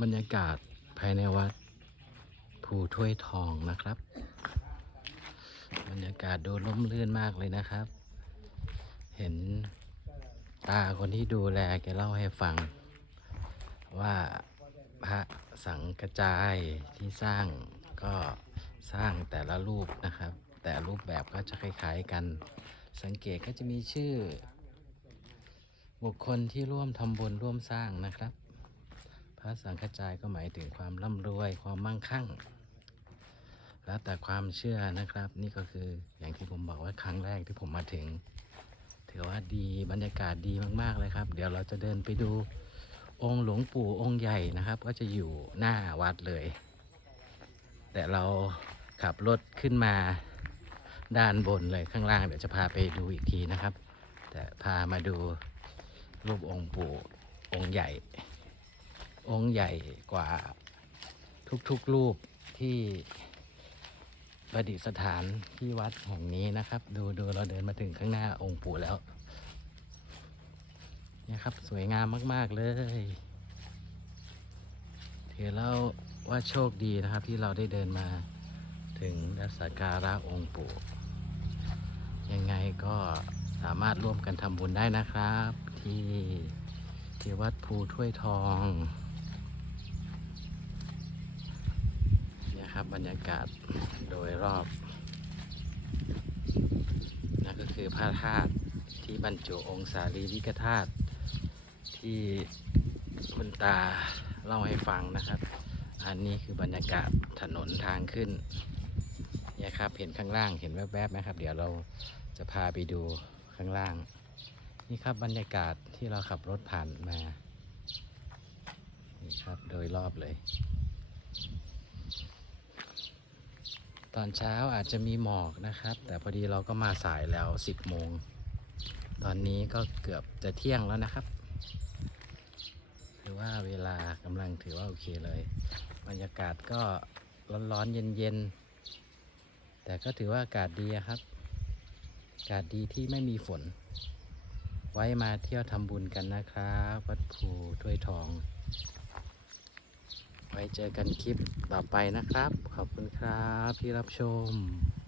บรรยากาศภายในวัดภูถ้วยทองนะครับ บรรยากาศดูร่มรื่นมากเลยนะครับ เห็นตาคนที่ดูแลแกเล่าให้ฟัง ว่าพระสังกระจายที่สร้างก็สร้างแต่ละรูปนะครับ แต่รูปแบบก็จะคล้ายๆกัน สังเกตก็จะมีชื่อ บุคคลที่ร่วมทำบุญร่วมสร้างนะครับ พระสังฆจายก็หมายถึงความร่ำรวยความมั่งคั่ง แล้วแต่ความเชื่อนะครับ นี่ก็คืออย่างที่ผมบอกว่าครั้งแรกที่ผมมาถึง ถือว่าดีบรรยากาศดีมากๆเลยครับ เดี๋ยวเราจะเดินไปดูองค์หลวงปู่องค์ใหญ่นะครับ ก็จะอยู่หน้าวัดเลย แต่เราขับรถขึ้นมาด้านบนเลยข้างล่างเดี๋ยวจะพาไปดูอีกทีนะครับ แต่พามาดูรูปองค์ปู่องค์ใหญ่ องค์ใหญ่กว่าทุกๆรูปที่ประดิษฐานที่วัดแห่งนี้นะครับ ดูดูเราเดินมาถึงข้างหน้าองค์ปู่แล้วนี่ยครับสวยงามมาก ๆ เลยถือแล้วว่าโชคดีนะครับที่เราได้เดินมาถึงดัสกการะองค์ปู่ยังไงก็สามารถร่วมกันทำบุญได้นะครับ ที่ที่วัดภูถ้วยทองเนี่ยครับบรรยากาศโดยรอบนั่นก็คือพระธาตุที่บรรจุองค์สารีริกธาตุที่คุณตาเล่าให้ฟังนะครับ อันนี้คือบรรยากาศถนนทางขึ้นเนี่ยครับเห็นข้างล่างเห็นแวบๆไหมครับ เดี๋ยวเราจะพาไปดูข้างล่าง นี่ครับบรรยากาศที่เราขับรถผ่านมานี่ครับโดยรอบเลย ตอนเช้าอาจจะมีหมอกนะครับ แต่พอดีเราก็มาสายแล้ว 10โมง ตอนนี้ก็เกือบจะเที่ยงแล้วนะครับถือว่าเวลากำลังถือว่าโอเคเลย บรรยากาศก็ร้อนๆเย็นๆ แต่ก็ถือว่าอากาศดีครับ อากาศดีที่ไม่มีฝน ไว้มาเที่ยวทำบุญกันนะครับ วัดภูถ้วยทอง ไว้เจอกันคลิปต่อไปนะครับ ขอบคุณครับที่รับชม